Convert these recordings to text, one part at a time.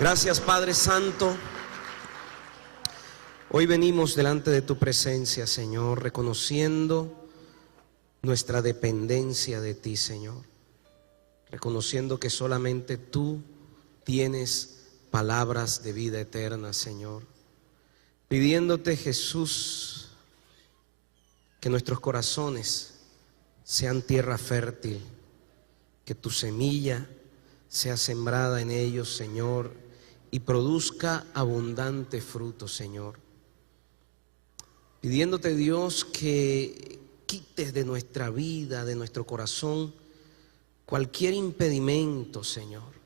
Gracias, Padre Santo. Hoy venimos delante de tu presencia, Señor, reconociendo nuestra dependencia de ti, Señor. Reconociendo que solamente tú tienes palabras de vida eterna, Señor. Pidiéndote, Jesús, que nuestros corazones sean tierra fértil, que tu semilla sea sembrada en ellos, Señor, y produzca abundante fruto, Señor. Pidiéndote, Dios, que quites de nuestra vida, de nuestro corazón, cualquier impedimento, Señor.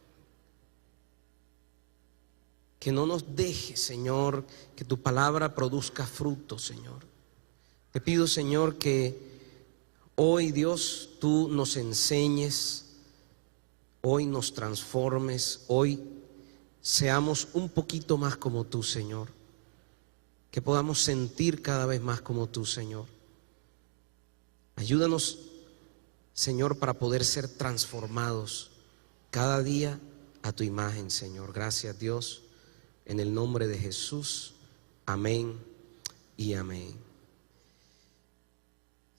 Que no nos deje, Señor, que tu palabra produzca fruto, Señor. Te pido, Señor, que hoy, Dios, tú nos enseñes, hoy nos transformes, hoy seamos un poquito más como tú, Señor. Que podamos sentir cada vez más como tú, Señor. Ayúdanos, Señor, para poder ser transformados cada día a tu imagen, Señor. Gracias, Dios, en el nombre de Jesús. Amén y amén.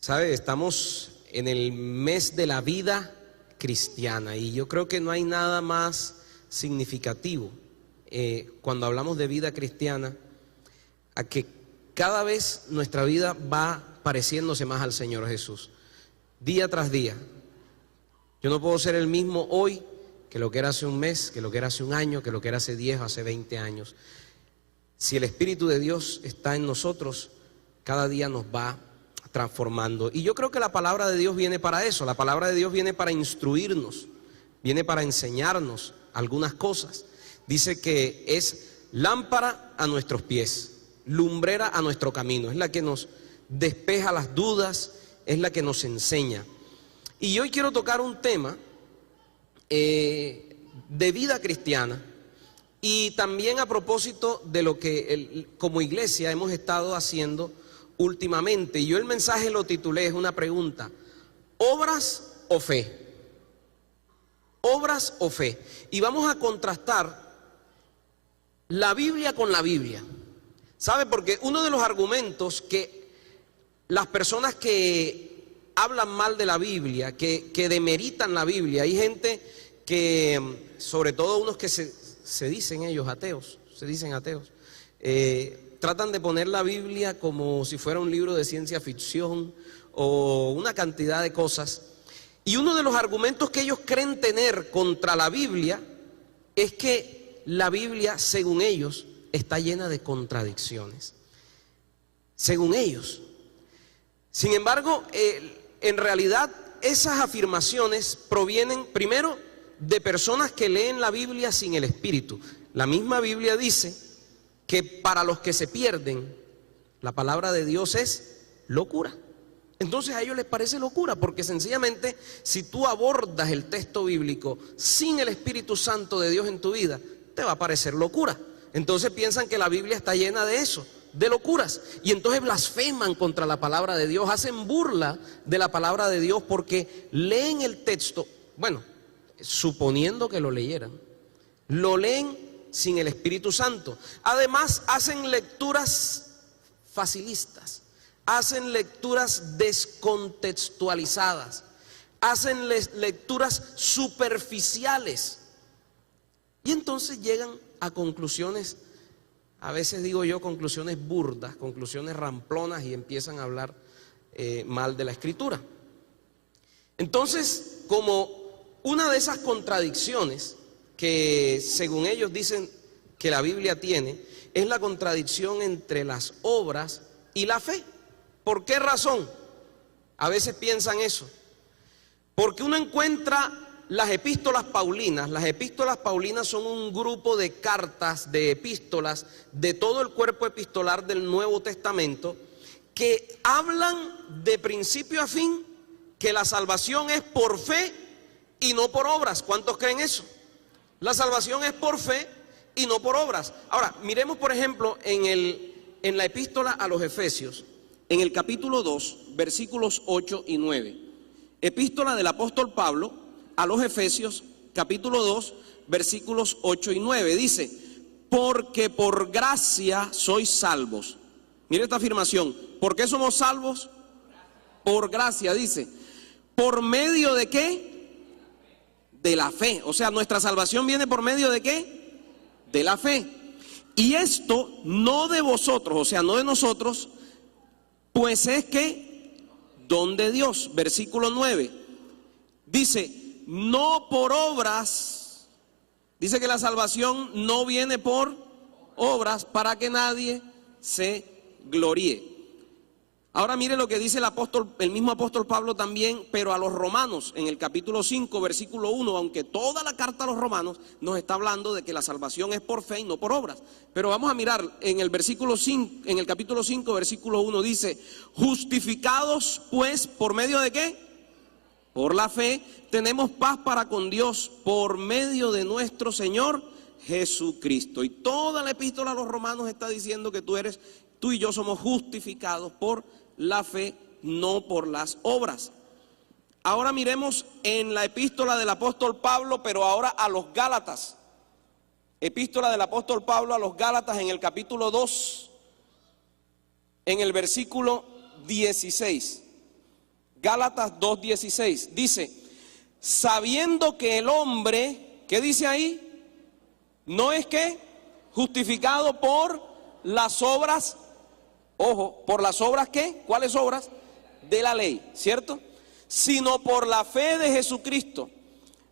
¿Sabe? Estamos en el mes de la vida cristiana y yo creo que no hay nada más significativo cuando hablamos de vida cristiana a que cada vez nuestra vida va pareciéndose más al Señor Jesús, día tras día. Yo no puedo ser el mismo hoy que lo que era hace un mes, que lo que era hace un año, que lo que era hace 10 o hace 20 años. Si el Espíritu de Dios está en nosotros, cada día nos va transformando. Y yo creo que la palabra de Dios viene para eso. La palabra de Dios viene para instruirnos, viene para enseñarnos algunas cosas. Dice que es lámpara a nuestros pies, lumbrera a nuestro camino. Es la que nos despeja las dudas, es la que nos enseña. Y hoy quiero tocar un tema de vida cristiana y también a propósito de lo que como iglesia hemos estado haciendo últimamente. Y yo el mensaje lo titulé, es una pregunta: ¿obras o fe? ¿Obras o fe? Y vamos a contrastar la Biblia con la Biblia. ¿Sabe? Porque uno de los argumentos que las personas que hablan mal de la Biblia, que demeritan la Biblia, hay gente que, sobre todo unos que se dicen ellos ateos, tratan de poner la Biblia como si fuera un libro de ciencia ficción o una cantidad de cosas. Y uno de los argumentos que ellos creen tener contra la Biblia es que la Biblia, según ellos, está llena de contradicciones. Según ellos. Sin embargo, en realidad esas afirmaciones provienen primero de personas que leen la Biblia sin el Espíritu. La misma Biblia dice que para los que se pierden, la palabra de Dios es locura. Entonces a ellos les parece locura, porque sencillamente si tú abordas el texto bíblico sin el Espíritu Santo de Dios en tu vida, te va a parecer locura. Entonces piensan que la Biblia está llena de eso, de locuras, y entonces blasfeman contra la palabra de Dios, hacen burla de la palabra de Dios porque leen el texto, bueno, suponiendo que lo leyeran, lo leen sin el Espíritu Santo. Además hacen lecturas facilistas, hacen lecturas descontextualizadas, hacen lecturas superficiales y entonces llegan a conclusiones, a veces digo yo, conclusiones burdas, conclusiones ramplonas, y empiezan a hablar mal de la Escritura. Entonces, como una de esas contradicciones que según ellos dicen que la Biblia tiene, es la contradicción entre las obras y la fe. ¿Por qué razón? A veces piensan eso. Porque uno encuentra las epístolas paulinas. Las epístolas paulinas son un grupo de cartas, de epístolas, de todo el cuerpo epistolar del Nuevo Testamento, que hablan de principio a fin que la salvación es por fe y no por obras. ¿Cuántos creen eso? La salvación es por fe y no por obras. Ahora, miremos por ejemplo en la epístola a los Efesios, en el capítulo 2, versículos 8 y 9. Epístola del apóstol Pablo a los Efesios, capítulo 2, versículos 8 y 9. Dice, porque por gracia sois salvos. Mire esta afirmación. ¿Por qué somos salvos? Por gracia, dice. ¿Por medio de qué? De la fe. O sea, nuestra salvación viene por medio de qué? De la fe. Y esto no de vosotros, o sea, no de nosotros, pues es que don de Dios. Versículo 9. Dice, no por obras. Dice que la salvación no viene por obras para que nadie se gloríe. Ahora mire lo que dice el mismo apóstol Pablo también, pero a los romanos, en el capítulo 5, versículo 1, aunque toda la carta a los romanos nos está hablando de que la salvación es por fe y no por obras. Pero vamos a mirar en el versículo 5, en el capítulo 5, versículo 1 dice, justificados pues, ¿por medio de qué? Por la fe, tenemos paz para con Dios por medio de nuestro Señor Jesucristo. Y toda la epístola a los romanos está diciendo que tú y yo somos justificados por la fe, no por las obras. Ahora miremos en la epístola del apóstol Pablo, pero ahora a los Gálatas. Epístola del apóstol Pablo a los Gálatas en el capítulo 2, en el versículo 16. Gálatas 2:16 dice, sabiendo que el hombre, ¿qué dice ahí? No es que justificado por las obras. Ojo, ¿por las obras qué? ¿Cuáles obras? De la ley, ¿cierto? Sino por la fe de Jesucristo.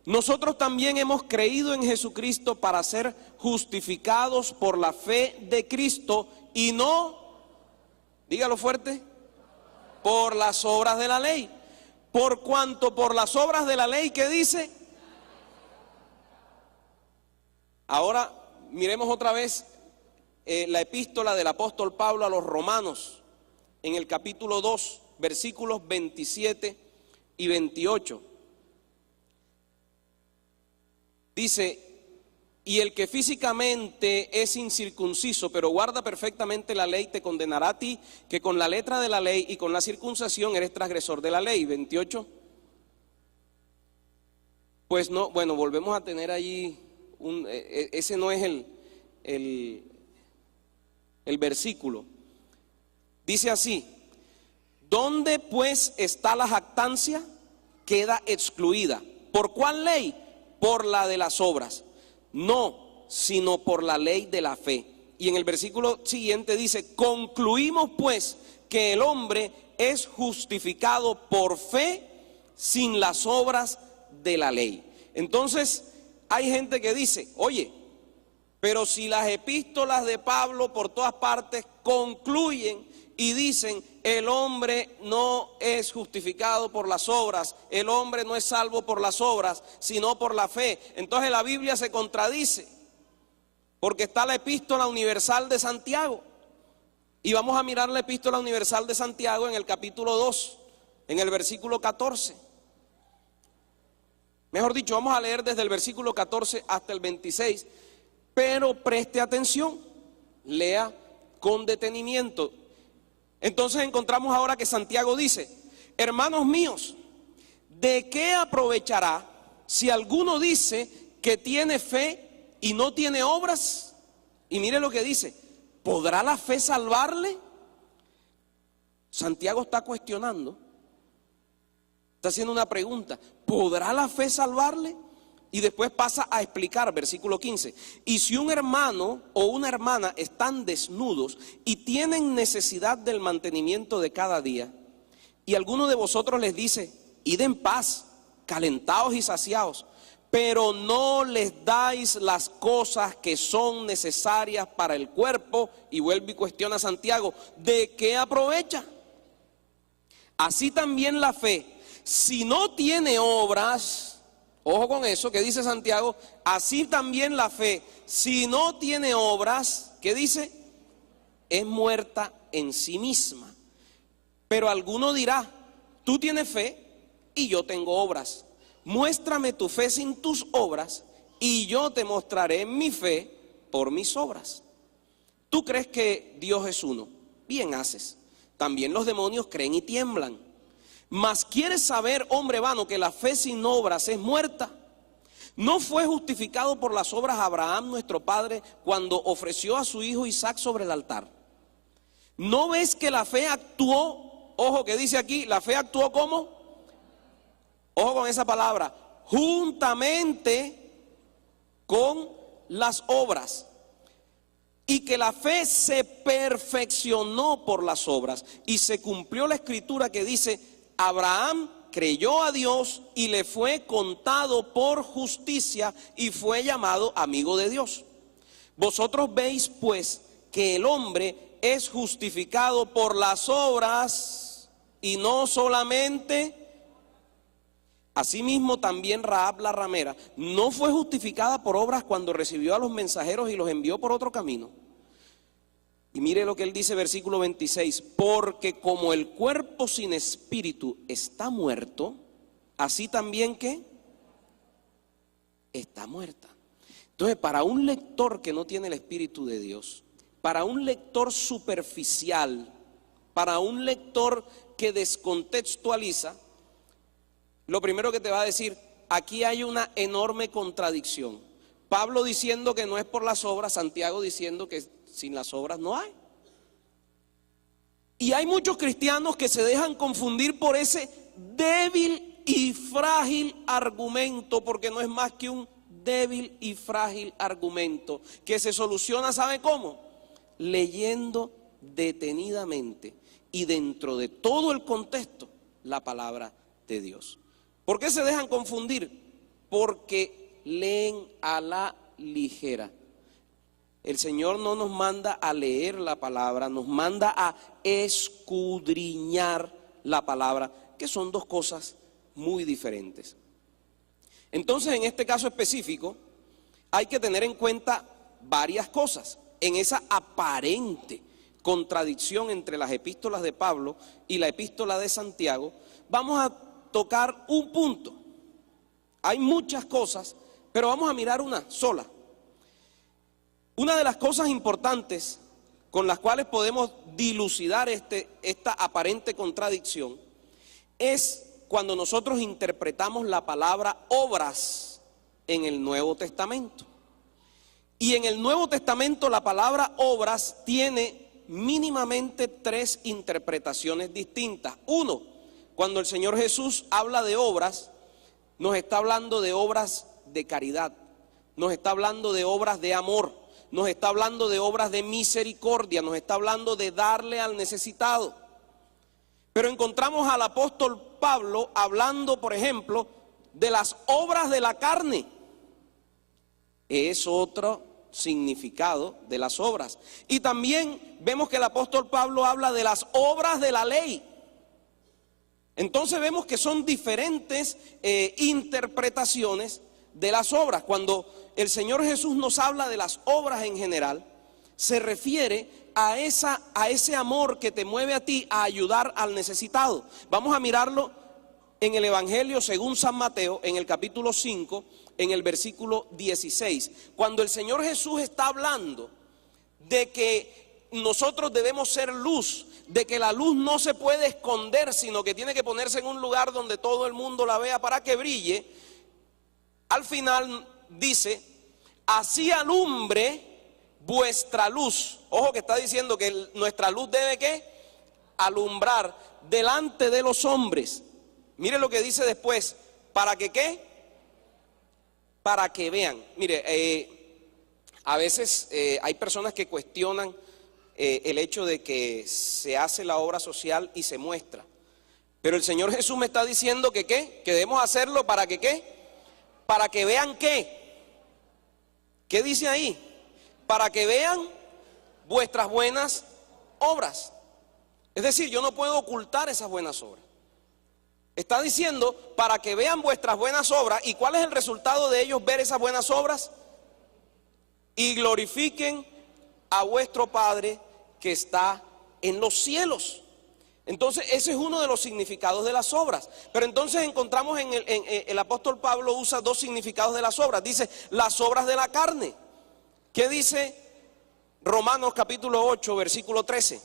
Nosotros también hemos creído en Jesucristo para ser justificados por la fe de Cristo y no, dígalo fuerte, por las obras de la ley. Por cuanto por las obras de la ley, ¿qué dice? Ahora miremos otra vez la epístola del apóstol Pablo a los romanos, en el capítulo 2, versículos 27 y 28. Dice, y el que físicamente es incircunciso, pero guarda perfectamente la ley, te condenará a ti, que con la letra de la ley y con la circuncisión eres transgresor de la ley. 28. Pues no, bueno, volvemos a tener allí, ese no es el versículo. Dice así, ¿dónde pues está la jactancia? Queda excluida. ¿Por cuál ley? Por la de las obras. No, sino por la ley de la fe. Y en el versículo siguiente dice, concluimos pues que el hombre es justificado por fe sin las obras de la ley. Entonces hay gente que dice, oye, pero si las epístolas de Pablo por todas partes concluyen y dicen, el hombre no es justificado por las obras, el hombre no es salvo por las obras, sino por la fe. Entonces la Biblia se contradice, porque está la epístola universal de Santiago. Y vamos a mirar la epístola universal de Santiago en el capítulo 2, en el versículo 14. Mejor dicho, vamos a leer desde el versículo 14 hasta el 26. Pero preste atención, lea con detenimiento. Entonces encontramos ahora que Santiago dice, hermanos míos, ¿de qué aprovechará si alguno dice que tiene fe y no tiene obras? Y mire lo que dice, ¿podrá la fe salvarle? Santiago está cuestionando, está haciendo una pregunta, ¿podrá la fe salvarle? Y después pasa a explicar, versículo 15, y si un hermano o una hermana están desnudos y tienen necesidad del mantenimiento de cada día, y alguno de vosotros les dice, id en paz, calentados y saciados, pero no les dais las cosas que son necesarias para el cuerpo, y vuelve y cuestiona a Santiago, ¿de qué aprovecha? Así también la fe, si no tiene obras. Ojo con eso, que dice Santiago, así también la fe, si no tiene obras, ¿qué dice? Es muerta en sí misma. Pero alguno dirá, tú tienes fe y yo tengo obras. Muéstrame tu fe sin tus obras y yo te mostraré mi fe por mis obras. Tú crees que Dios es uno, bien haces. También los demonios creen y tiemblan. Mas quieres saber, hombre vano, que la fe sin obras es muerta. ¿No fue justificado por las obras Abraham nuestro padre cuando ofreció a su hijo Isaac sobre el altar? ¿No ves que la fe actuó? Ojo que dice aquí, la fe actuó ¿cómo? Ojo con esa palabra, juntamente con las obras. Y que la fe se perfeccionó por las obras. Y se cumplió la escritura que dice, Abraham creyó a Dios y le fue contado por justicia y fue llamado amigo de Dios. Vosotros veis pues que el hombre es justificado por las obras y no solamente. Asimismo también Rahab la ramera no fue justificada por obras cuando recibió a los mensajeros y los envió por otro camino. Y mire lo que él dice, versículo 26, porque como el cuerpo sin espíritu está muerto, así también que está muerta. Entonces, para un lector que no tiene el Espíritu de Dios, para un lector superficial, para un lector que descontextualiza, lo primero que te va a decir, aquí hay una enorme contradicción. Pablo diciendo que no es por las obras, Santiago diciendo que sin las obras no hay. Y hay muchos cristianos que se dejan confundir por ese débil y frágil argumento, porque no es más que un débil y frágil argumento que se soluciona, ¿sabe cómo? Leyendo detenidamente y dentro de todo el contexto la palabra de Dios. ¿Por qué se dejan confundir? Porque leen a la ligera. El Señor no nos manda a leer la palabra, nos manda a escudriñar la palabra, que son dos cosas muy diferentes. Entonces, en este caso específico, hay que tener en cuenta varias cosas. En esa aparente contradicción entre las epístolas de Pablo y la epístola de Santiago, vamos a tocar un punto. Hay muchas cosas, pero vamos a mirar una sola. Una de las cosas importantes con las cuales podemos dilucidar esta aparente contradicción es cuando nosotros interpretamos la palabra obras en el Nuevo Testamento. Y en el Nuevo Testamento la palabra obras tiene mínimamente tres interpretaciones distintas. Uno, cuando el Señor Jesús habla de obras, nos está hablando de obras de caridad, nos está hablando de obras de amor, nos está hablando de obras de misericordia, nos está hablando de darle al necesitado. Pero encontramos al apóstol Pablo hablando, por ejemplo, de las obras de la carne. Es otro significado de las obras. Y también vemos que el apóstol Pablo habla de las obras de la ley. Entonces vemos que son diferentes interpretaciones de las obras. Cuando el Señor Jesús nos habla de las obras en general, se refiere a ese amor que te mueve a ti a ayudar al necesitado. Vamos a mirarlo en el Evangelio según San Mateo, en el capítulo 5, en el versículo 16. Cuando el Señor Jesús está hablando de que nosotros debemos ser luz, de que la luz no se puede esconder, sino que tiene que ponerse en un lugar donde todo el mundo la vea para que brille, al final dice, así alumbre vuestra luz. Ojo que está diciendo que nuestra luz debe ¿qué? Alumbrar delante de los hombres. Mire lo que dice después, ¿para que qué? Para que vean. Mire, a veces hay personas que cuestionan el hecho de que se hace la obra social y se muestra. Pero el Señor Jesús me está diciendo que ¿qué? Que debemos hacerlo para que ¿qué? Para que vean ¿qué? ¿Qué dice ahí? Para que vean vuestras buenas obras. Es decir, yo no puedo ocultar esas buenas obras. Está diciendo para que vean vuestras buenas obras. ¿Y cuál es el resultado de ellos ver esas buenas obras? Y glorifiquen a vuestro Padre que está en los cielos. Entonces ese es uno de los significados de las obras. Pero entonces encontramos el apóstol Pablo usa dos significados de las obras. Dice las obras de la carne. ¿Qué dice Romanos capítulo 8 versículo 13?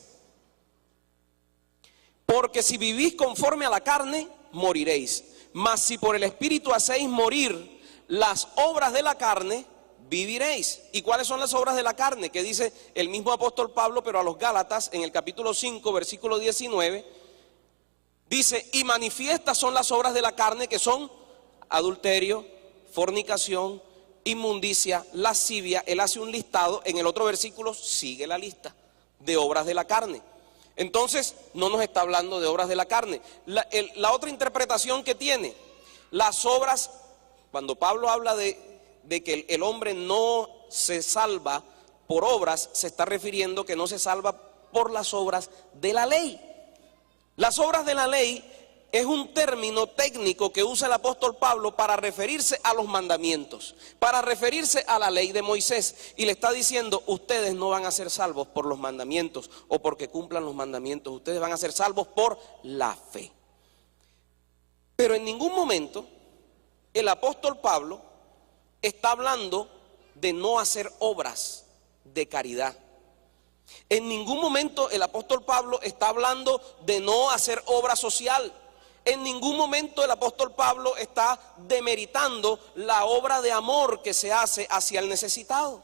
Porque si vivís conforme a la carne, moriréis. Mas si por el Espíritu hacéis morir las obras de la carne viviréis. ¿Y cuáles son las obras de la carne? Que dice el mismo apóstol Pablo, pero a los Gálatas, en el capítulo 5, versículo 19, dice, y manifiestas son las obras de la carne, que son adulterio, fornicación, inmundicia, lascivia. Él hace un listado, en el otro versículo sigue la lista de obras de la carne. Entonces, no nos está hablando de obras de la carne. La otra interpretación que tiene, las obras, cuando Pablo habla de que el hombre no se salva por obras, se está refiriendo que no se salva por las obras de la ley. Las obras de la ley es un término técnico que usa el apóstol Pablo para referirse a los mandamientos, para referirse a la ley de Moisés. Y le está diciendo, ustedes no van a ser salvos por los mandamientos o porque cumplan los mandamientos. Ustedes van a ser salvos por la fe. Pero en ningún momento el apóstol Pablo está hablando de no hacer obras de caridad. En ningún momento el apóstol Pablo está hablando de no hacer obra social. En ningún momento el apóstol Pablo está demeritando la obra de amor que se hace hacia el necesitado.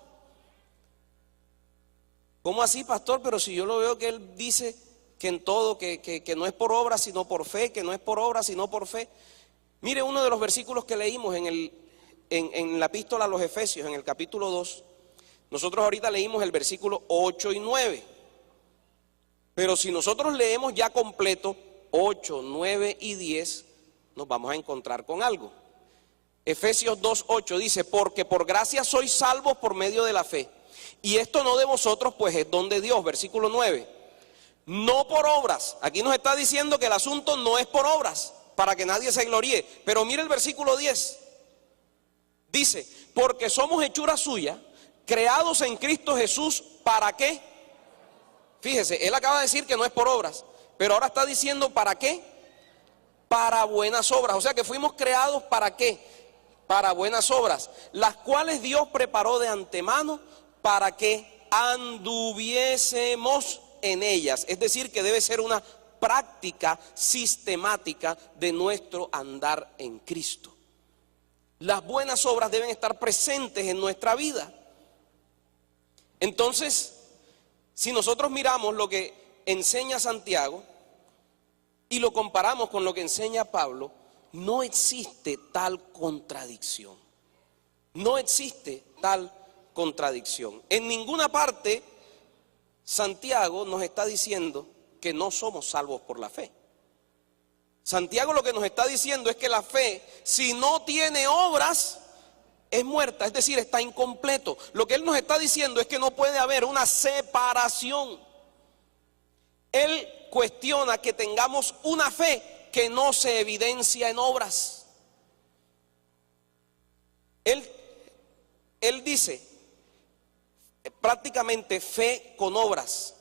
¿Cómo así, pastor? Pero si yo lo veo que él dice que en todo, que no es por obra sino por fe, que no es por obra sino por fe. Mire uno de los versículos que leímos en la epístola a los Efesios, en el capítulo 2. Nosotros ahorita leímos el versículo 8 y 9. Pero si nosotros leemos ya completo 8, 9 y 10, nos vamos a encontrar con algo. Efesios 2:8 dice, porque por gracia sois salvos por medio de la fe. Y esto no de vosotros, pues es don de Dios. Versículo 9. No por obras. Aquí nos está diciendo que el asunto no es por obras, para que nadie se gloríe. Pero mire el versículo 10. Dice, porque somos hechura suya, creados en Cristo Jesús, ¿para qué? Fíjese, él acaba de decir que no es por obras, pero ahora está diciendo ¿para qué? Para buenas obras. O sea que fuimos creados ¿para qué? Para buenas obras, las cuales Dios preparó de antemano para que anduviésemos en ellas. Es decir, que debe ser una práctica sistemática de nuestro andar en Cristo. Las buenas obras deben estar presentes en nuestra vida. Entonces, si nosotros miramos lo que enseña Santiago y lo comparamos con lo que enseña Pablo, no existe tal contradicción. No existe tal contradicción. En ninguna parte Santiago nos está diciendo que no somos salvos por la fe. Santiago lo que nos está diciendo es que la fe, si no tiene obras, es muerta, es decir, está incompleto. Lo que él nos está diciendo es que no puede haber una separación. Él cuestiona que tengamos una fe que no se evidencia en obras. Él dice prácticamente fe con obras.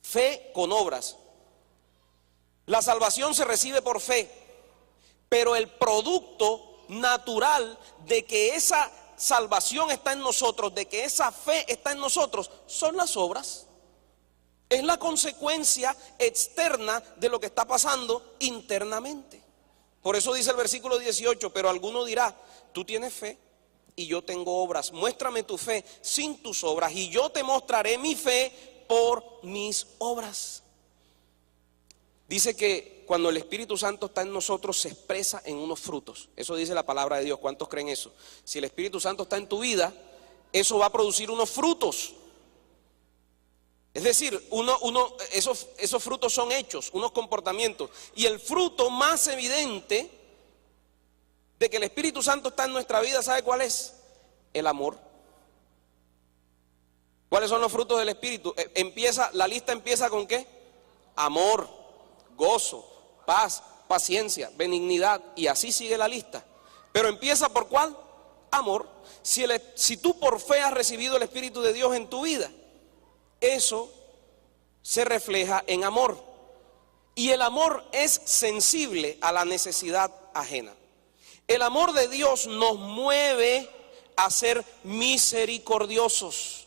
Fe con obras. La salvación se recibe por fe, pero el producto natural de que esa salvación está en nosotros, de que esa fe está en nosotros, son las obras. Es la consecuencia externa de lo que está pasando internamente. Por eso dice el versículo 18, pero alguno dirá, tú tienes fe y yo tengo obras. Muéstrame tu fe sin tus obras y yo te mostraré mi fe por mis obras. Dice que cuando el Espíritu Santo está en nosotros se expresa en unos frutos. Eso dice la palabra de Dios. ¿Cuántos creen eso? Si el Espíritu Santo está en tu vida, eso va a producir unos frutos. Es decir, esos frutos son hechos, unos comportamientos. Y el fruto más evidente de que el Espíritu Santo está en nuestra vida, ¿sabe cuál es? El amor. ¿Cuáles son los frutos del Espíritu? La lista empieza ¿con qué? Amor, gozo, paz, paciencia, benignidad, y así sigue la lista. Pero empieza ¿por cuál? Amor. Si tú por fe has recibido el Espíritu de Dios en tu vida, eso se refleja en amor. Y el amor es sensible a la necesidad ajena. El amor de Dios nos mueve a ser misericordiosos.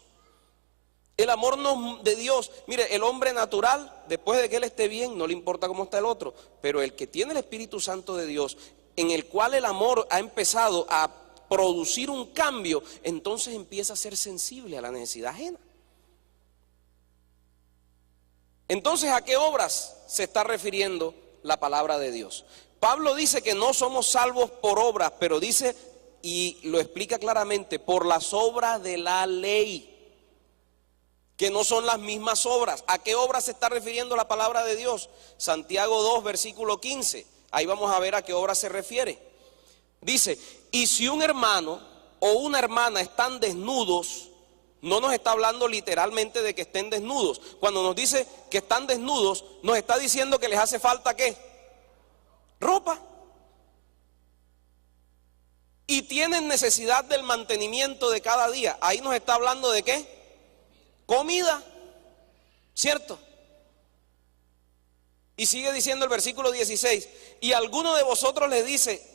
El amor de Dios, mire, el hombre natural, después de que él esté bien, no le importa cómo está el otro, pero el que tiene el Espíritu Santo de Dios, en el cual el amor ha empezado a producir un cambio, entonces empieza a ser sensible a la necesidad ajena. Entonces, ¿a qué obras se está refiriendo la palabra de Dios? Pablo dice que no somos salvos por obras, pero dice, y lo explica claramente, por las obras de la ley, que no son las mismas obras. ¿A qué obras se está refiriendo la palabra de Dios? Santiago 2, versículo 15. Ahí vamos a ver a qué obra se refiere. Dice, y si un hermano o una hermana están desnudos, no nos está hablando literalmente de que estén desnudos. Cuando nos dice que están desnudos, nos está diciendo que les hace falta ¿qué? Ropa. Y tienen necesidad del mantenimiento de cada día. Ahí nos está hablando de ¿qué? Comida, ¿cierto? Y sigue diciendo el versículo 16, y alguno de vosotros les dice,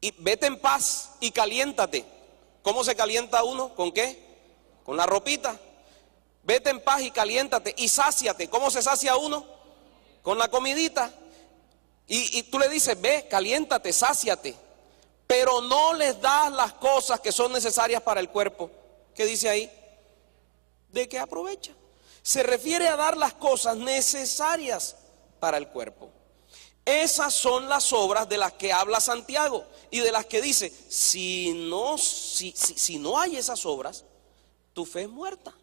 y vete en paz y caliéntate. ¿Cómo se calienta uno? ¿Con qué? Con la ropita. Vete en paz y caliéntate y sáciate. ¿Cómo se sacia uno? Con la comidita. Y tú le dices, ve, caliéntate, sáciate, pero no les das las cosas que son necesarias para el cuerpo. ¿Qué dice ahí? ¿De qué aprovecha? Se refiere a dar las cosas necesarias para el cuerpo. Esas son las obras de las que habla Santiago y de las que dice, si no hay esas obras, tu fe es muerta.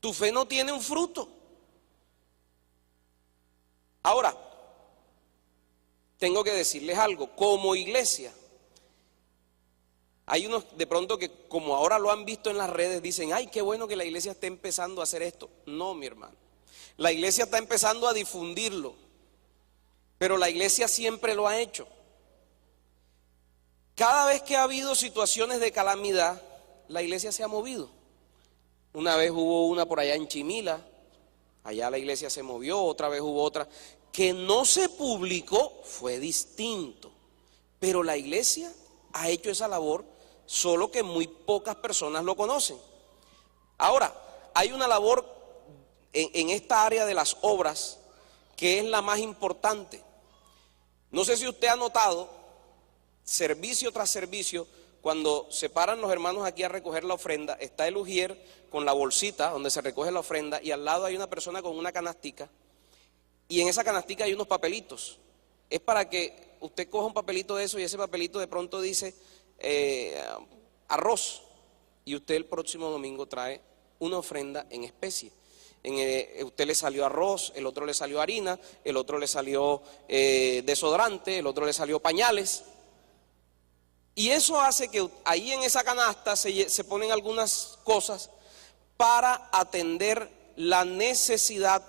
Tu fe no tiene un fruto. Ahora, tengo que decirles algo, como iglesia, hay unos de pronto que como ahora lo han visto en las redes dicen, ay, qué bueno que la iglesia esté empezando a hacer esto. No, mi hermano, la iglesia está empezando a difundirlo, pero la iglesia siempre lo ha hecho. Cada vez que ha habido situaciones de calamidad, la iglesia se ha movido. Una vez hubo una por allá en Chimila, allá la iglesia se movió, otra vez hubo otra. Que no se publicó fue distinto, pero la iglesia ha hecho esa labor, solo que muy pocas personas lo conocen. Ahora, hay una labor en esta área de las obras que es la más importante. No sé si usted ha notado, servicio tras servicio, cuando se paran los hermanos aquí a recoger la ofrenda, está el ujier con la bolsita donde se recoge la ofrenda y al lado hay una persona con una canastica. Y en esa canastica hay unos papelitos. Es para que usted coja un papelito de eso y ese papelito de pronto dice arroz. Y usted el próximo domingo trae una ofrenda en especie. Usted le salió arroz, el otro le salió harina, el otro le salió desodorante, el otro le salió pañales. Y eso hace que ahí en esa canasta se ponen algunas cosas para atender la necesidad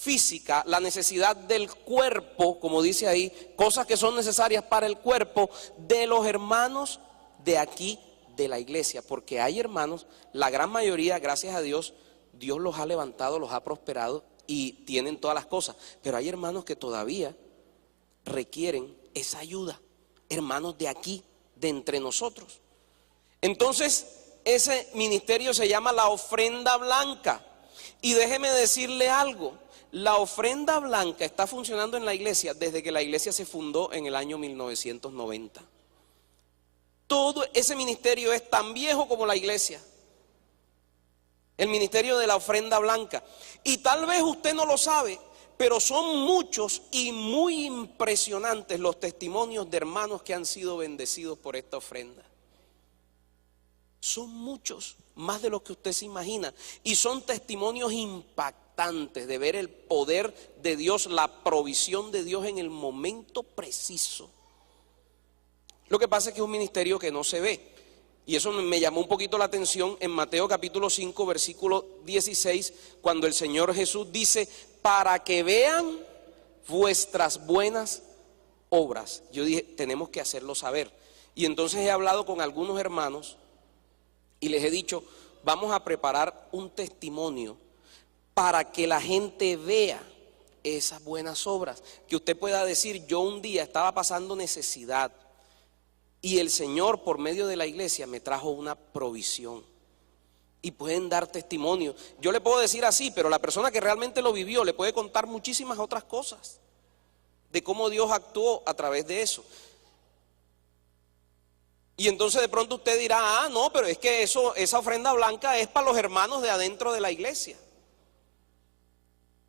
física, la necesidad del cuerpo, como dice ahí, cosas que son necesarias para el cuerpo de los hermanos de aquí de la iglesia, porque hay hermanos, la gran mayoría, gracias a Dios, Dios los ha levantado, los ha prosperado y tienen todas las cosas, pero hay hermanos que todavía requieren esa ayuda, hermanos de aquí, de entre nosotros. Entonces, ese ministerio se llama la ofrenda blanca. Y déjeme decirle algo, la ofrenda blanca está funcionando en la iglesia desde que la iglesia se fundó en el año 1990. Todo ese ministerio es tan viejo como la iglesia. El ministerio de la ofrenda blanca. Y tal vez usted no lo sabe, pero son muchos y muy impresionantes los testimonios de hermanos que han sido bendecidos por esta ofrenda. Son muchos, más de lo que usted se imagina. Y son testimonios impactantes de ver el poder de Dios, la provisión de Dios en el momento preciso. Lo que pasa es que es un ministerio que no se ve. Y eso me llamó un poquito la atención en Mateo capítulo 5, versículo 16, cuando el Señor Jesús dice, para que vean vuestras buenas obras. Yo dije, tenemos que hacerlo saber. Y entonces he hablado con algunos hermanos y les he dicho, vamos a preparar un testimonio para que la gente vea esas buenas obras. Que usted pueda decir, yo un día estaba pasando necesidad y el Señor por medio de la iglesia me trajo una provisión. Y pueden dar testimonio. Yo le puedo decir así, pero la persona que realmente lo vivió le puede contar muchísimas otras cosas. de cómo Dios actuó a través de eso. Y entonces de pronto usted dirá, ah, no, pero es que esa ofrenda blanca es para los hermanos de adentro de la iglesia.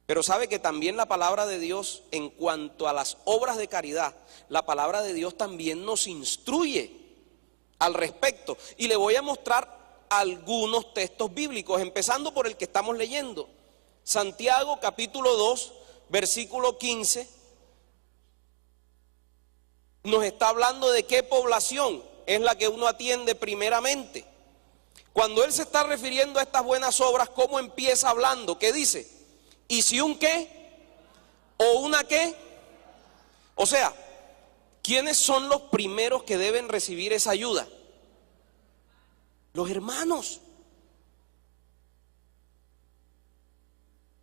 Pero sabe que también la palabra de Dios, en cuanto a las obras de caridad, la palabra de Dios también nos instruye al respecto. Y le voy a mostrar algunos textos bíblicos, empezando por el que estamos leyendo. Santiago capítulo 2, versículo 15, nos está hablando de qué población es la que uno atiende primeramente. Cuando él se está refiriendo a estas buenas obras, ¿cómo empieza hablando? ¿Qué dice? ¿Y si un qué? ¿O una qué? O sea, ¿quiénes son los primeros que deben recibir esa ayuda? Los hermanos.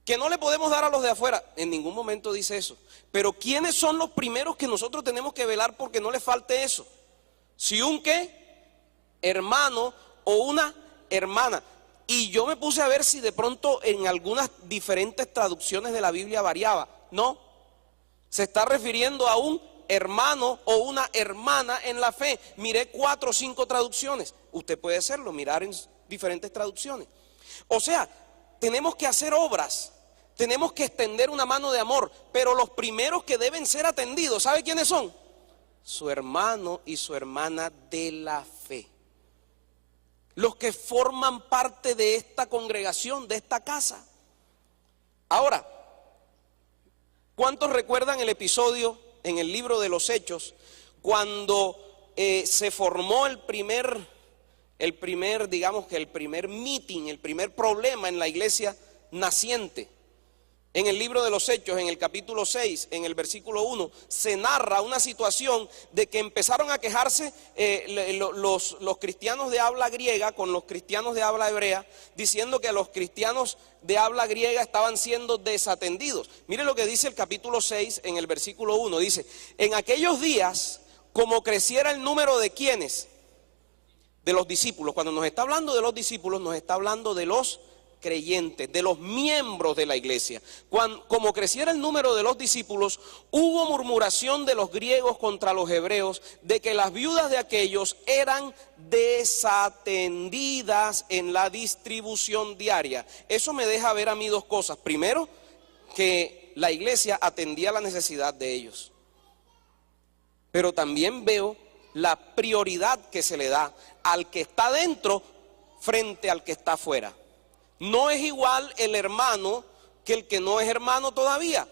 Que no le podemos dar a los de afuera. En ningún momento dice eso. Pero ¿quiénes son los primeros que nosotros tenemos que velar porque no les falte eso? Si un qué, hermano o una hermana. Y yo me puse a ver si de pronto en algunas diferentes traducciones de la Biblia variaba. No, se está refiriendo a un hermano o una hermana en la fe. Miré 4 o 5 traducciones. Usted puede hacerlo, mirar en diferentes traducciones. O sea, tenemos que hacer obras, tenemos que extender una mano de amor, pero los primeros que deben ser atendidos, ¿sabe quiénes son? Su hermano y su hermana de la fe. Los que forman parte de esta congregación, de esta casa. Ahora, ¿cuántos recuerdan el episodio en el libro de los Hechos cuando se formó el primer meeting, el primer problema en la iglesia naciente? En el libro de los Hechos, en el capítulo 6, en el versículo 1, se narra una situación de que empezaron a quejarse los cristianos de habla griega con los cristianos de habla hebrea, diciendo que los cristianos de habla griega estaban siendo desatendidos. Mire lo que dice el capítulo 6, en el versículo 1, dice: en aquellos días, como creciera el número de ¿quiénes? De los discípulos. Cuando nos está hablando de los discípulos, nos está hablando de los creyentes, de los miembros de la iglesia. Como creciera el número de los discípulos, hubo murmuración de los griegos contra los hebreos, de que las viudas de aquellos eran desatendidas en la distribución diaria. Eso me deja ver a mí 2 cosas. Primero, que la iglesia atendía la necesidad de ellos. Pero también veo la prioridad que se le da al que está dentro frente al que está afuera. No es igual el hermano que el que no es hermano todavía.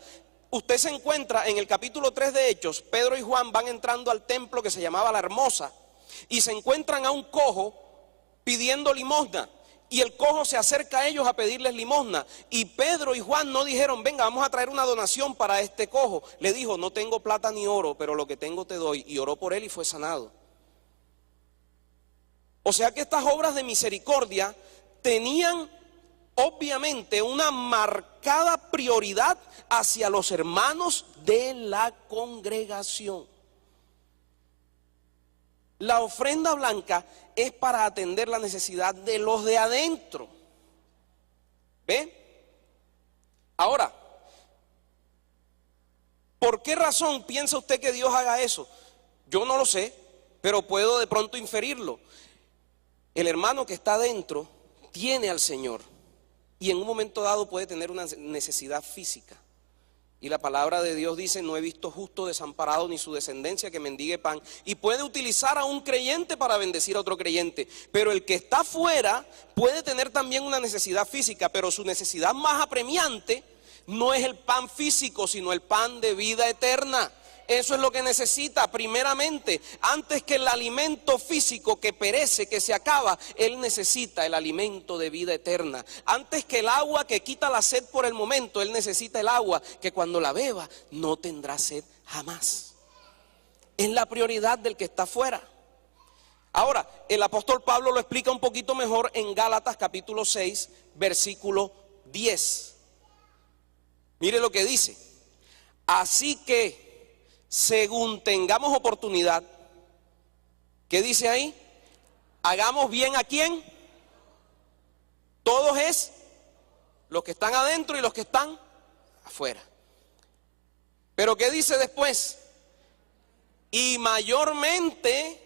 Usted se encuentra en el capítulo 3 de Hechos, Pedro y Juan van entrando al templo que se llamaba La Hermosa y se encuentran a un cojo pidiendo limosna. Y el cojo se acerca a ellos a pedirles limosna. Y Pedro y Juan no dijeron, venga, vamos a traer una donación para este cojo. Le dijo, no tengo plata ni oro, pero lo que tengo te doy. Y oró por él y fue sanado. O sea que estas obras de misericordia tenían obviamente una marcada prioridad hacia los hermanos de la congregación. La ofrenda blanca es para atender la necesidad de los de adentro. ¿Ve? Ahora, ¿por qué razón piensa usted que Dios haga eso? Yo no lo sé, pero puedo de pronto inferirlo. El hermano que está adentro tiene al Señor y en un momento dado puede tener una necesidad física. Y la palabra de Dios dice, no he visto justo desamparado ni su descendencia que mendigue pan. Y puede utilizar a un creyente para bendecir a otro creyente. Pero el que está afuera puede tener también una necesidad física, pero su necesidad más apremiante no es el pan físico, sino el pan de vida eterna. Eso es lo que necesita primeramente. Antes que el alimento físico que perece, que se acaba, él necesita el alimento de vida eterna. Antes que el agua que quita la sed por el momento, él necesita el agua que cuando la beba no tendrá sed jamás. Es la prioridad del que está afuera. Ahora, el apóstol Pablo lo explica un poquito mejor en Gálatas capítulo 6, versículo 10. Mire lo que dice. Así que, según tengamos oportunidad, ¿qué dice ahí? Hagamos bien a quién. Todos es los que están adentro y los que están afuera. Pero ¿qué dice después? Y mayormente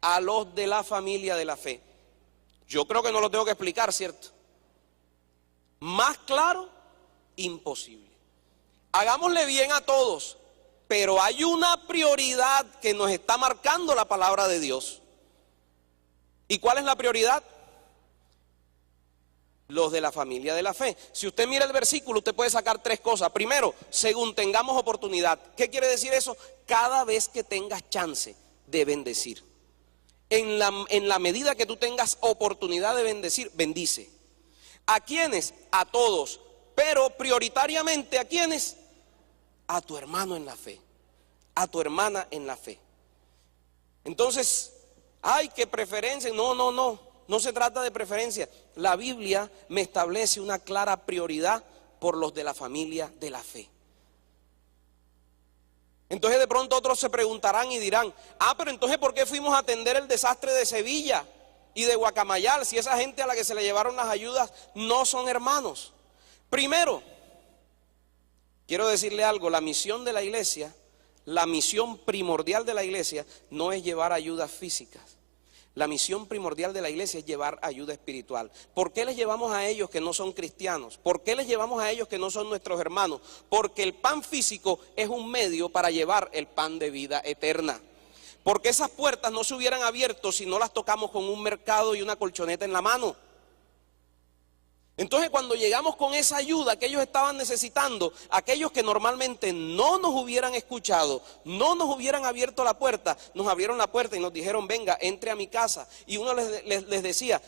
a los de la familia de la fe. Yo creo que no lo tengo que explicar, ¿cierto? Más claro, imposible. Hagámosle bien a todos, pero hay una prioridad que nos está marcando la palabra de Dios. ¿Y cuál es la prioridad? Los de la familia de la fe. Si usted mira el versículo, usted puede sacar tres cosas. Primero, según tengamos oportunidad. ¿Qué quiere decir eso? Cada vez que tengas chance de bendecir. En la medida que tú tengas oportunidad de bendecir, bendice. ¿A quiénes? A todos. Pero prioritariamente, ¿a quiénes? A tu hermano en la fe. A tu hermana en la fe. Entonces, ay, qué preferencia. No se trata de preferencia. La Biblia me establece una clara prioridad por los de la familia de la fe. Entonces de pronto otros se preguntarán y dirán, pero entonces ¿por qué fuimos a atender el desastre de Sevilla y de Guacamayal si esa gente a la que se le llevaron las ayudas no son hermanos? Primero, quiero decirle algo, la misión de la iglesia, la misión primordial de la iglesia no es llevar ayudas físicas. La misión primordial de la iglesia es llevar ayuda espiritual. ¿Por qué les llevamos a ellos que no son cristianos? ¿Por qué les llevamos a ellos que no son nuestros hermanos? Porque el pan físico es un medio para llevar el pan de vida eterna. Porque esas puertas no se hubieran abierto si no las tocamos con un mercado y una colchoneta en la mano. Entonces cuando llegamos con esa ayuda que ellos estaban necesitando, aquellos que normalmente no nos hubieran escuchado, no nos hubieran abierto la puerta, nos abrieron la puerta y nos dijeron, venga, entre a mi casa. Y uno les decía,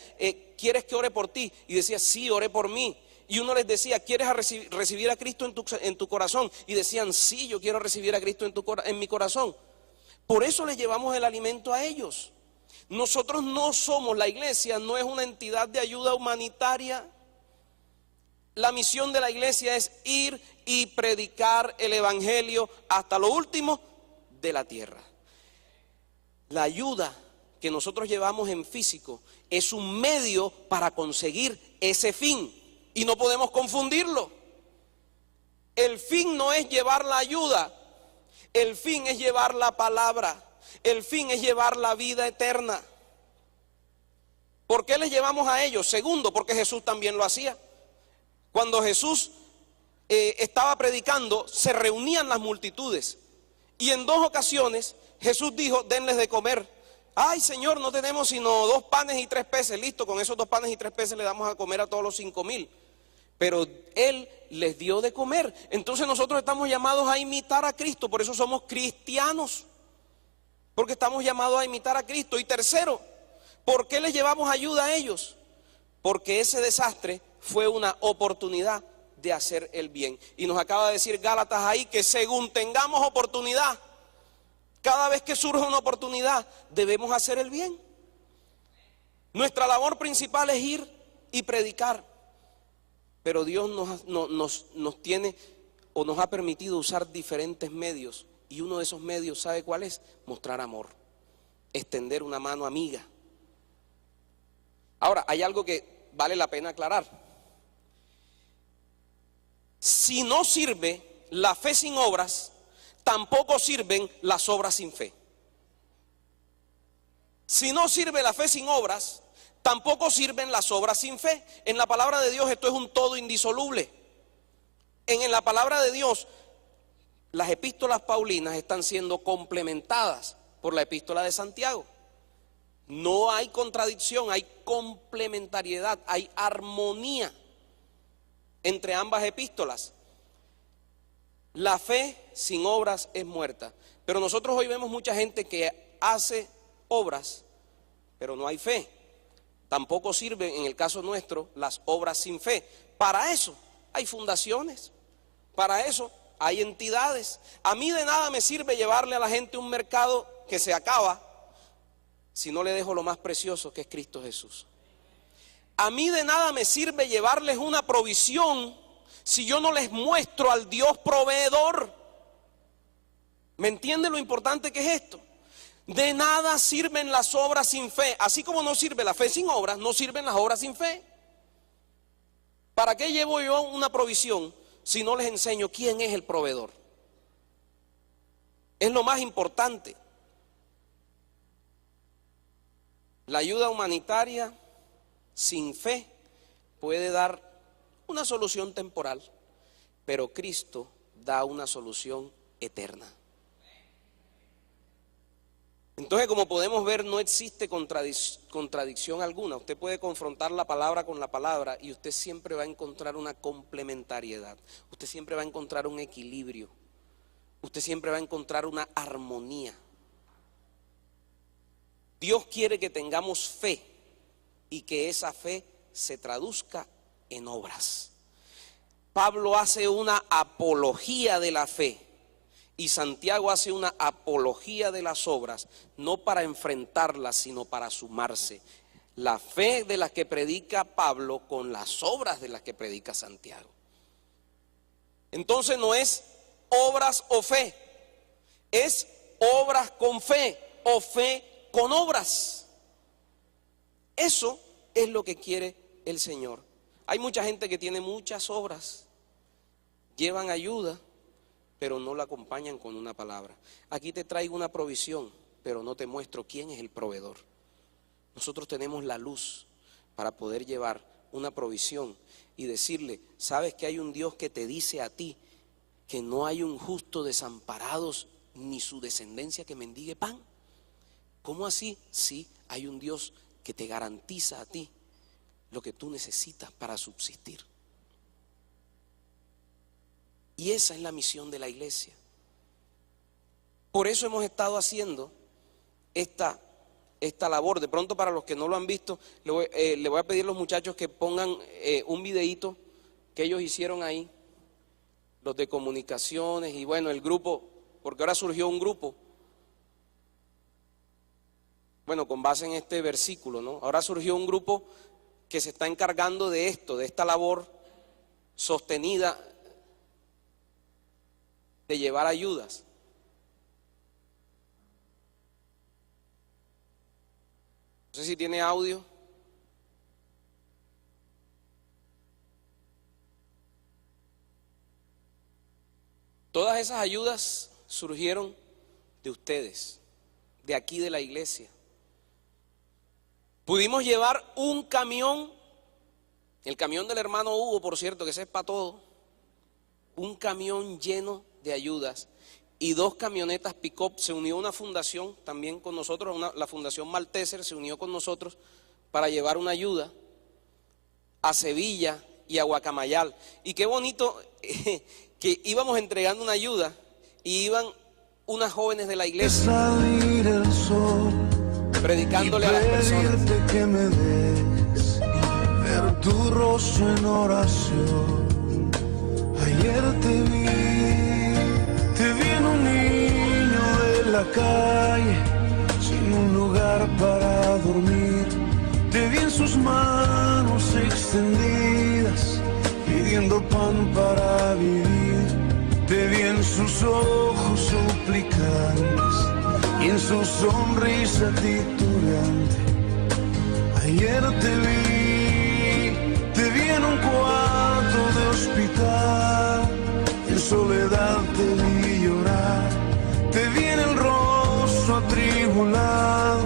¿quieres que ore por ti? Y decía, sí, ore por mí. Y uno les decía, ¿quieres recibir a Cristo en tu corazón? Y decían, sí, yo quiero recibir a Cristo en mi corazón. Por eso les llevamos el alimento a ellos. Nosotros no somos, la iglesia no es una entidad de ayuda humanitaria. La misión de la iglesia es ir y predicar el evangelio hasta lo último de la tierra. La ayuda que nosotros llevamos en físico es un medio para conseguir ese fin y no podemos confundirlo. El fin no es llevar la ayuda, el fin es llevar la palabra, el fin es llevar la vida eterna. ¿Por qué les llevamos a ellos? Segundo, porque Jesús también lo hacía. Cuando Jesús estaba predicando, se reunían las multitudes. Y en 2 ocasiones Jesús dijo, denles de comer. Ay, Señor, no tenemos sino 2 panes y 3 peces. Listo, con esos 2 panes y 3 peces le damos a comer a todos los 5,000. Pero Él les dio de comer. Entonces nosotros estamos llamados a imitar a Cristo. Por eso somos cristianos. Porque estamos llamados a imitar a Cristo. Y tercero, ¿por qué les llevamos ayuda a ellos? Porque ese desastre fue una oportunidad de hacer el bien. Y nos acaba de decir Gálatas ahí que según tengamos oportunidad, cada vez que surge una oportunidad, debemos hacer el bien. Nuestra labor principal es ir y predicar. Pero Dios nos tiene o nos ha permitido usar diferentes medios. Y uno de esos medios, ¿sabe cuál es? Mostrar amor, extender una mano amiga. Ahora, hay algo que vale la pena aclarar. Si no sirve la fe sin obras, tampoco sirven las obras sin fe. Si no sirve la fe sin obras, tampoco sirven las obras sin fe. En la palabra de Dios esto es un todo indisoluble. En la palabra de Dios, las epístolas paulinas están siendo complementadas por la epístola de Santiago. No hay contradicción, hay complementariedad, hay armonía entre ambas epístolas. La fe sin obras es muerta. Pero nosotros hoy vemos mucha gente que hace obras, pero no hay fe. Tampoco sirven, en el caso nuestro, las obras sin fe. Para eso hay fundaciones, para eso hay entidades. A mí de nada me sirve llevarle a la gente un mercado que se acaba si no le dejo lo más precioso que es Cristo Jesús. A mí de nada me sirve llevarles una provisión si yo no les muestro al Dios proveedor. ¿Me entiende lo importante que es esto? De nada sirven las obras sin fe. Así como no sirve la fe sin obras, no sirven las obras sin fe. ¿Para qué llevo yo una provisión si no les enseño quién es el proveedor? Es lo más importante. La ayuda humanitaria sin fe puede dar una solución temporal, pero Cristo da una solución eterna. Entonces, como podemos ver, no existe contradicción alguna. Usted puede confrontar la palabra con la palabra y usted siempre va a encontrar una complementariedad. Usted siempre va a encontrar un equilibrio. Usted siempre va a encontrar una armonía. Dios quiere que tengamos fe y que esa fe se traduzca en obras. Pablo hace una apología de la fe y Santiago hace una apología de las obras, no para enfrentarlas, sino para sumarse. La fe de la que predica Pablo con las obras de las que predica Santiago. Entonces no es obras o fe, es obras con fe o fe con obras. Eso es lo que quiere el Señor. Hay mucha gente que tiene muchas obras, llevan ayuda, pero no la acompañan con una palabra. Aquí te traigo una provisión, pero no te muestro quién es el proveedor. Nosotros tenemos la luz para poder llevar una provisión y decirle, ¿sabes que hay un Dios que te dice a ti que no hay un justo desamparado ni su descendencia que mendigue pan? ¿Cómo así? Sí, hay un Dios que te garantiza a ti lo que tú necesitas para subsistir. Y esa es la misión de la iglesia. Por eso hemos estado haciendo esta labor. De pronto, para los que no lo han visto, le voy a pedir a los muchachos que pongan un videíto que ellos hicieron ahí, los de comunicaciones y bueno, el grupo, porque ahora surgió un grupo, bueno, con base en este versículo, ¿no? Ahora surgió un grupo que se está encargando de esto, de esta labor sostenida de llevar ayudas. No sé si tiene audio. Todas esas ayudas surgieron de ustedes, de aquí de la iglesia. Pudimos llevar un camión, el camión del hermano Hugo, por cierto, que ese es para todo, un camión lleno de ayudas y 2 camionetas pick-up. Se unió una fundación también con nosotros, la Fundación Malteser se unió con nosotros para llevar una ayuda a Sevilla y a Guacamayal. Y qué bonito que íbamos entregando una ayuda y iban unas jóvenes de la iglesia predicándole a las personas. Que me des, ver tu rostro en oración. Ayer te vi en un niño de la calle, sin un lugar para dormir. Te vi en sus manos extendidas, pidiendo pan para vivir. Te vi en sus ojos suplicantes y en su sonrisa titubeante. Ayer te vi en un cuarto de hospital, en soledad te vi llorar. Te vi en el rostro atribulado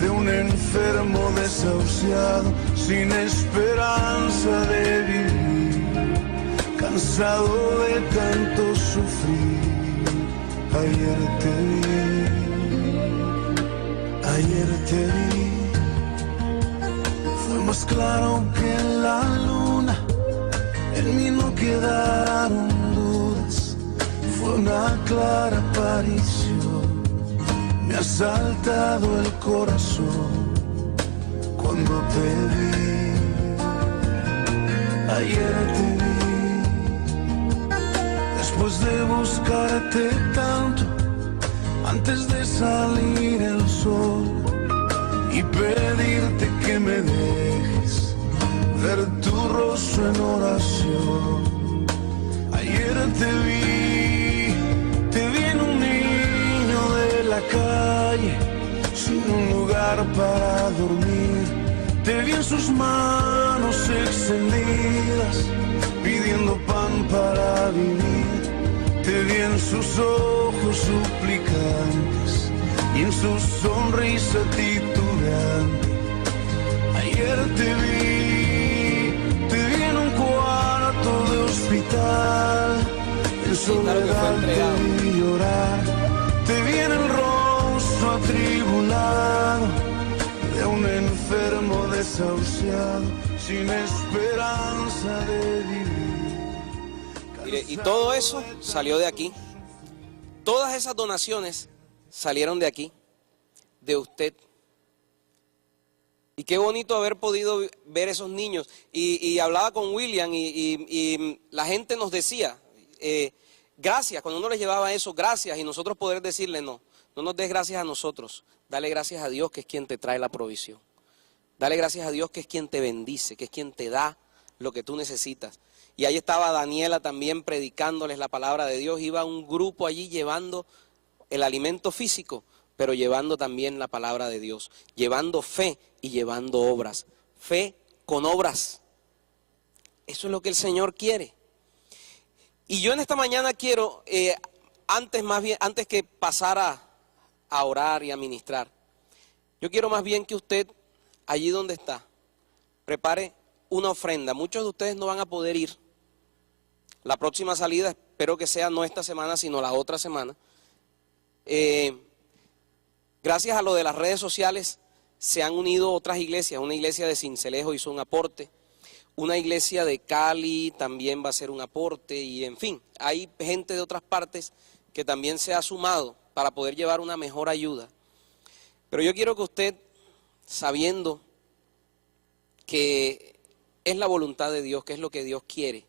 de un enfermo desahuciado, sin esperanza de vivir, cansado de tanto sufrir. Ayer te vi, fue más claro que la luna, en mí no quedaron dudas, fue una clara aparición, me ha saltado el corazón cuando te vi. Ayer te vi, después de buscarte tanto, antes de salir el sol y pedirte que me dejes ver tu rostro en oración. Ayer te vi en un niño de la calle, sin un lugar para dormir. Te vi en sus manos extendidas, pidiendo pan para vivir. Te vi en sus ojos suplicantes y en su sonrisa titubeante. Ayer te vi en un cuarto de hospital, en soledad te vi llorar, te vi en el rostro atribulado de un enfermo desahuciado, sin esperanza de vivir. Mire, y todo eso salió de aquí. Todas esas donaciones salieron de aquí, de usted. Y qué bonito haber podido ver esos niños. Y hablaba con William y la gente nos decía, gracias, cuando uno les llevaba eso, gracias, y nosotros poder decirle no nos des gracias a nosotros, dale gracias a Dios que es quien te trae la provisión. Dale gracias a Dios que es quien te bendice, que es quien te da lo que tú necesitas. Y ahí estaba Daniela también predicándoles la palabra de Dios. Iba un grupo allí llevando el alimento físico, pero llevando también la palabra de Dios, llevando fe y llevando obras. Fe con obras. Eso es lo que el Señor quiere. Y yo en esta mañana quiero, antes que pasar a orar y a ministrar, yo quiero más bien que usted, allí donde está, prepare una ofrenda. Muchos de ustedes no van a poder ir. La próxima salida espero que sea no esta semana, sino la otra semana. Gracias a lo de las redes sociales se han unido otras iglesias. Una iglesia de Sincelejo hizo un aporte. Una iglesia de Cali también va a hacer un aporte. Y en fin, hay gente de otras partes que también se ha sumado para poder llevar una mejor ayuda. Pero yo quiero que usted, sabiendo que es la voluntad de Dios, que es lo que Dios quiere,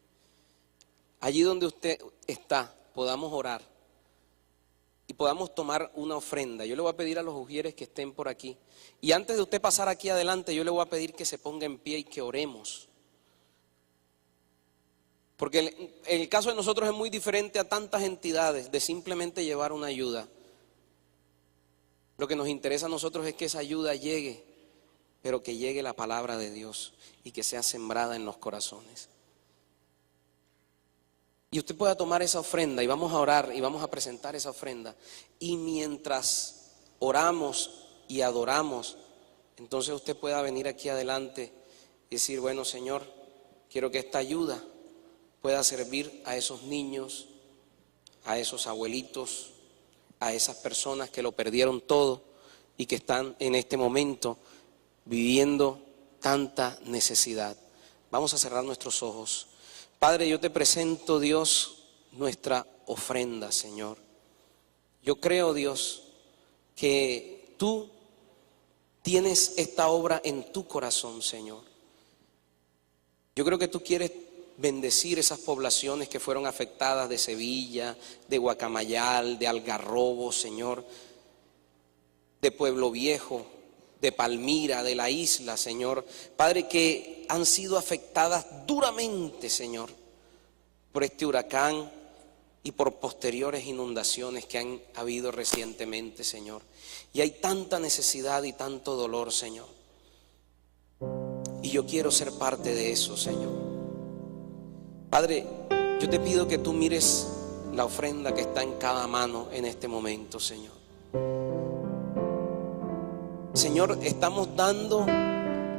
allí donde usted está, podamos orar y podamos tomar una ofrenda. Yo le voy a pedir a los ujieres que estén por aquí. Y antes de usted pasar aquí adelante, yo le voy a pedir que se ponga en pie y que oremos. Porque el caso de nosotros es muy diferente a tantas entidades de simplemente llevar una ayuda. Lo que nos interesa a nosotros es que esa ayuda llegue, pero que llegue la palabra de Dios y que sea sembrada en los corazones. Y usted pueda tomar esa ofrenda y vamos a orar y vamos a presentar esa ofrenda. Y mientras oramos y adoramos, entonces usted pueda venir aquí adelante y decir, bueno, Señor, quiero que esta ayuda pueda servir a esos niños, a esos abuelitos, a esas personas que lo perdieron todo y que están en este momento viviendo tanta necesidad. Vamos a cerrar nuestros ojos. Padre, yo te presento, Dios, nuestra ofrenda, Señor. Yo creo, Dios, que tú tienes esta obra en tu corazón, Señor. Yo creo que tú quieres bendecir esas poblaciones que fueron afectadas de Sevilla, de Guacamayal, de Algarrobo, Señor, de Pueblo Viejo, de Palmira, de la isla, Señor. Padre, que han sido afectadas duramente, Señor, por este huracán y por posteriores inundaciones que han habido recientemente, Señor. Y hay tanta necesidad y tanto dolor, Señor. Y yo quiero ser parte de eso, Señor. Padre, yo te pido que tú mires la ofrenda que está en cada mano en este momento, Señor. Señor, estamos dando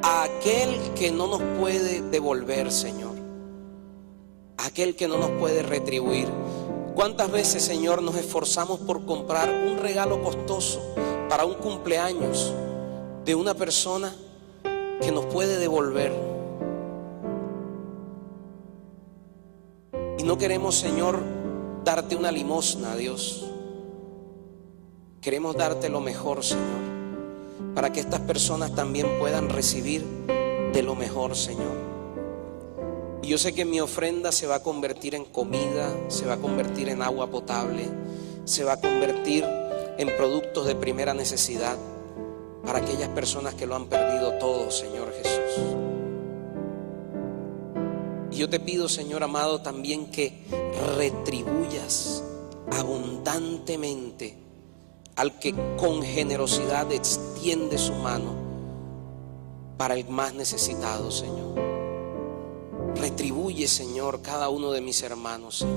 a aquel que no nos puede devolver, Señor. A aquel que no nos puede retribuir. ¿Cuántas veces, Señor, nos esforzamos por comprar un regalo costoso para un cumpleaños de una persona que nos puede devolver? Y no queremos, Señor, darte una limosna, Dios. Queremos darte lo mejor, Señor, para que estas personas también puedan recibir de lo mejor, Señor. Y yo sé que mi ofrenda se va a convertir en comida, se va a convertir en agua potable, se va a convertir en productos de primera necesidad para aquellas personas que lo han perdido todo, Señor Jesús. Y yo te pido, Señor amado, también que retribuyas abundantemente al que con generosidad extiende su mano para el más necesitado, Señor. Retribuye, Señor, cada uno de mis hermanos, Señor.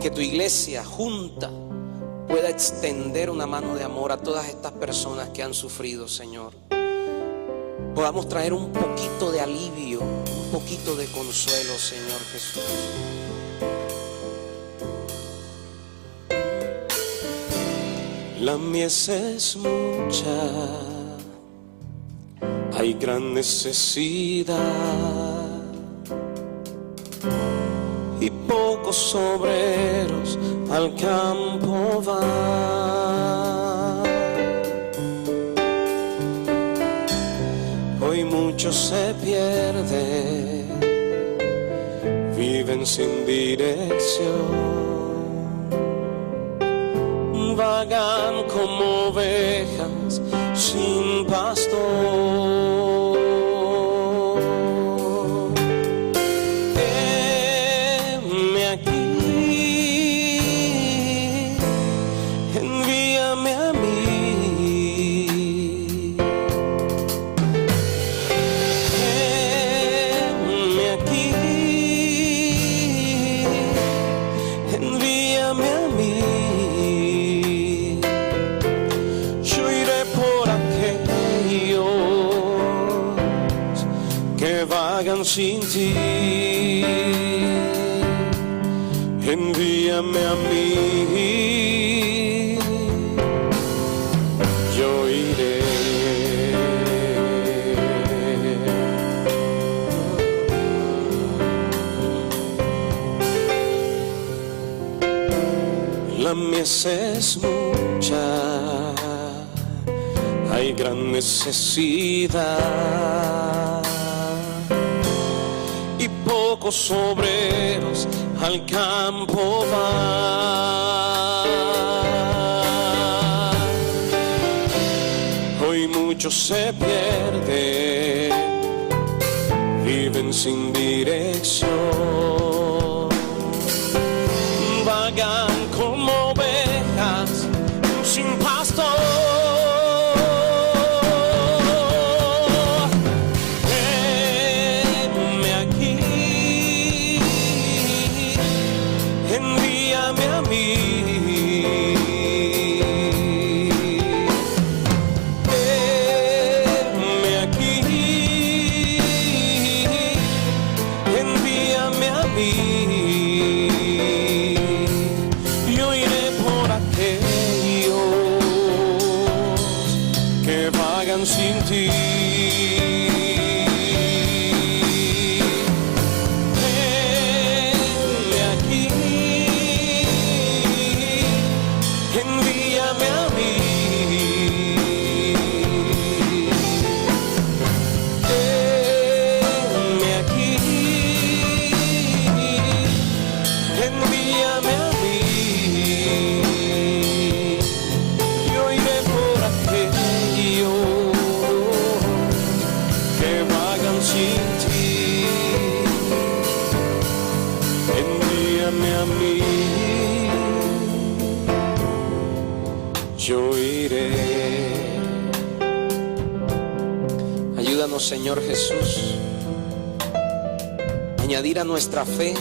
Que tu iglesia junta pueda extender una mano de amor a todas estas personas que han sufrido, Señor. Podamos traer un poquito de alivio, un poquito de consuelo, Señor Jesús. La mies es mucha, hay gran necesidad y pocos obreros al campo van. Hoy muchos se pierden, viven sin dirección, vagan como ovejas sin pastor. Heme aquí, envíame a mí. Heme aquí, envíame a mí. Vagan sin ti, envíame a mí, yo iré. La mies es mucha, hay gran necesidad, pocos obreros al campo van. Hoy muchos se pierden, viven sin dirección, vagan como ovejas sin pastor. Envíame a mí, heme aquí, envíame a mí, yo iré por aquellos que vagan sin ti. Envíame a mí, yo iré. Ayúdanos, Señor Jesús, a añadir a nuestra fe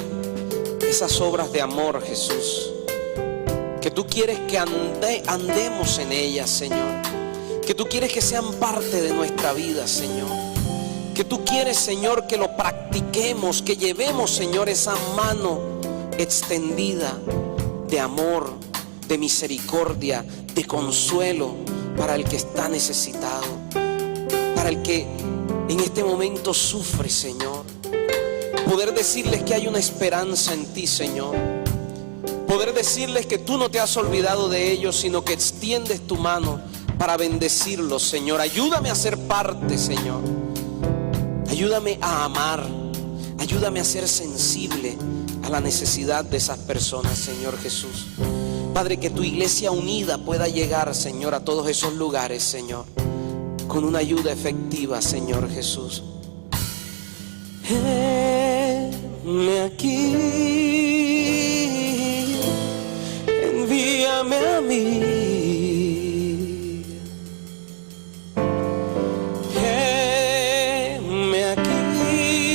esas obras de amor, Jesús, que tú quieres que andemos en ellas, Señor, que tú quieres que sean parte de nuestra vida, Señor, que tú quieres, Señor, que lo practiquemos, que llevemos, Señor, esa mano extendida de amor, de misericordia, de consuelo para el que está necesitado, para el que en este momento sufre, Señor. Poder decirles que hay una esperanza en ti, Señor. Poder decirles que tú no te has olvidado de ellos, sino que extiendes tu mano para bendecirlos, Señor. Ayúdame a ser parte, Señor. Ayúdame a amar. Ayúdame a ser sensible a la necesidad de esas personas, Señor Jesús. Padre, que tu iglesia unida pueda llegar, Señor, a todos esos lugares, Señor, con una ayuda efectiva, Señor Jesús. Heme aquí, envíame a mí. Heme aquí,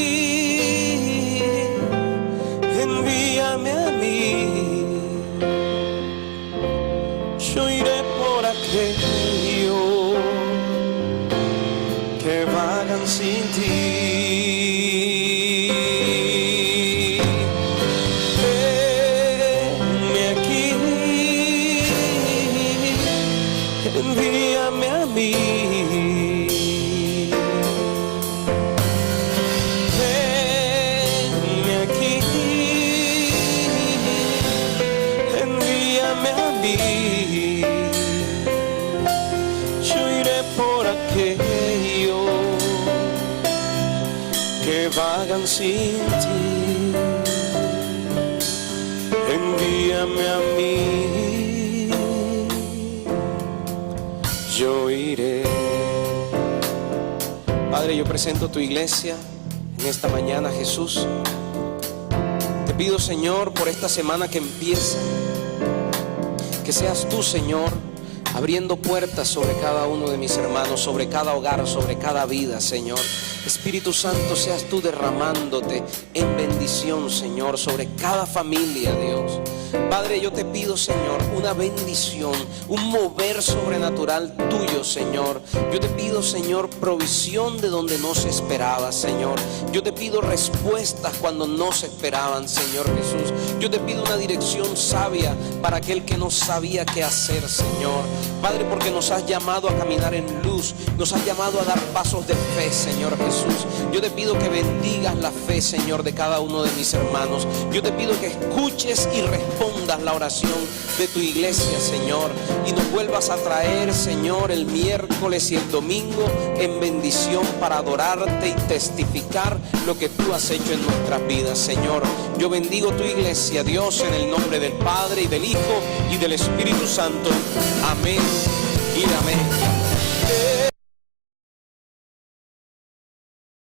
envíame a mí. Venme aquí, envíame a mí. Yo iré por aquellos que vagan sin ti. Envíame a mí, yo iré. Padre, yo presento tu iglesia en esta mañana, Jesús. Te pido, Señor, por esta semana que empieza, que seas tú, Señor, abriendo puertas sobre cada uno de mis hermanos, sobre cada hogar, sobre cada vida, Señor. Espíritu Santo, seas tú derramándote en bendición, Señor, sobre cada familia, Dios. Padre, yo te pido, Señor, una bendición, un mover sobrenatural tuyo, Señor. Yo te pido, Señor, provisión de donde no se esperaba, Señor. Yo te pido respuestas cuando no se esperaban, Señor Jesús. Yo te pido una dirección sabia para aquel que no sabía qué hacer, Señor. Padre, porque nos has llamado a caminar en luz, nos has llamado a dar pasos de fe, Señor Jesús. Yo te pido que bendigas la fe, Señor, de cada uno de mis hermanos. Yo te pido que escuches y respondas la oración de tu iglesia, Señor, y nos vuelvas a traer, Señor, el miércoles y el domingo en bendición para adorarte y testificar lo que tú has hecho en nuestras vidas, Señor. Yo bendigo tu iglesia, Dios, en el nombre del Padre y del Hijo y del Espíritu Santo. Amén.